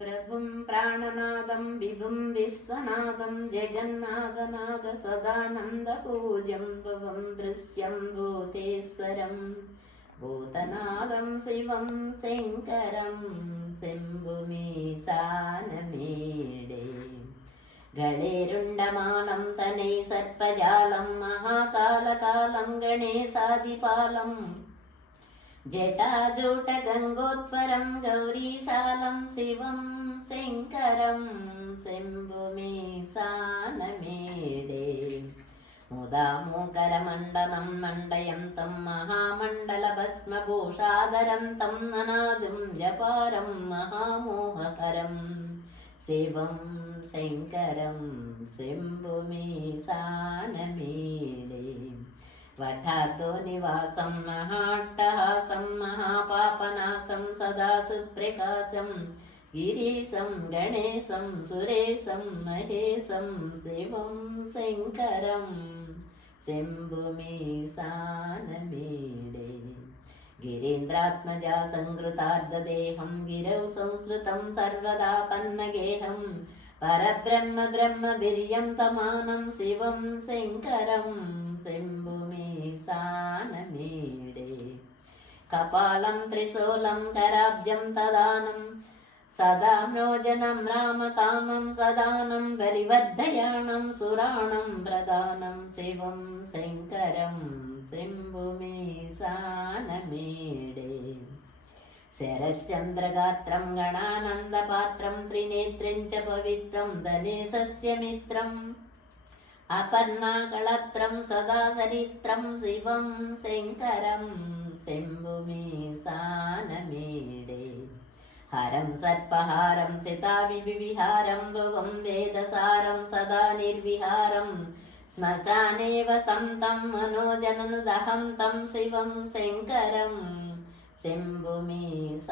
प्रभुं प्राणनादं विभुं विश्वनाथं जगन्नाथनाथ सदानन्दपूज्यं भवं दृश्यं भूतेश्वरं भूतनादं शिवं शङ्करं शम्भुमीशानमीडे गणेरुण्डमालं तनै सर्पजालं महाकालकालं गणेशादिपालं जटाजूटगङ्गोत्परं गौरीशालं शिवं शङ्करं शम्भुमीशानमीडे मुदामोकरमण्डनं मण्डयन्तं महामण्डलभस्मभूषाधरं तं ननादुं जपारं महामोहकरं शिवं शङ्करं शम्भुमीशानमीडे वठातो निवासं महाट्टहासं महापापनाशं सदा सुप्रकाशं गिरीशं गणेशं सुरेशं महेशं शिवं शङ्करं शम्भुमीशानमीडे गिरीन्द्रात्मजा संकृतार्धदेहं गिरौ संस्कृतं सर्वदा पन्नगेहं परब्रह्म ब्रह्मवीर्यं तमानं शिवं शङ्करं शम्भुमीशानमीडे कपालं त्रिशूलं कराब्जं तदानं सदा म्रोजनं रामकामं सदानं परिवर्धयाणं सुराणं प्रदानं शिवं शङ्करं शम्भुमीशानमीडे शरच्चन्द्रगात्रं गणानन्दपात्रं त्रिनेत्रं च पवित्रं धनेशस्य मित्रम् अपर्णाकळत्रं सदा सरित्रं शिवं शङ्करं शम्भुमीशानमीडे हरं सर्पहारं सिताविविहारं भुवं वेदसारं सदा निर्विहारं श्मशाने वसन्तं मनोजननुदहं तं शिवं शङ्करं शम्भुमीशानमीडे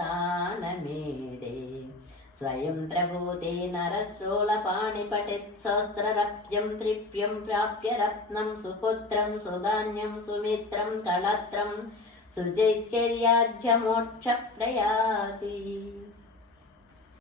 स्वयं प्रभूते नरशूलपाणिपठित सहस्ररप्यं तृप्यं प्राप्य रत्नं सुपुत्रं सुधान्यं सुमित्रं कळत्रं सुचैश्चर्याज्यमोक्षप्रयाति।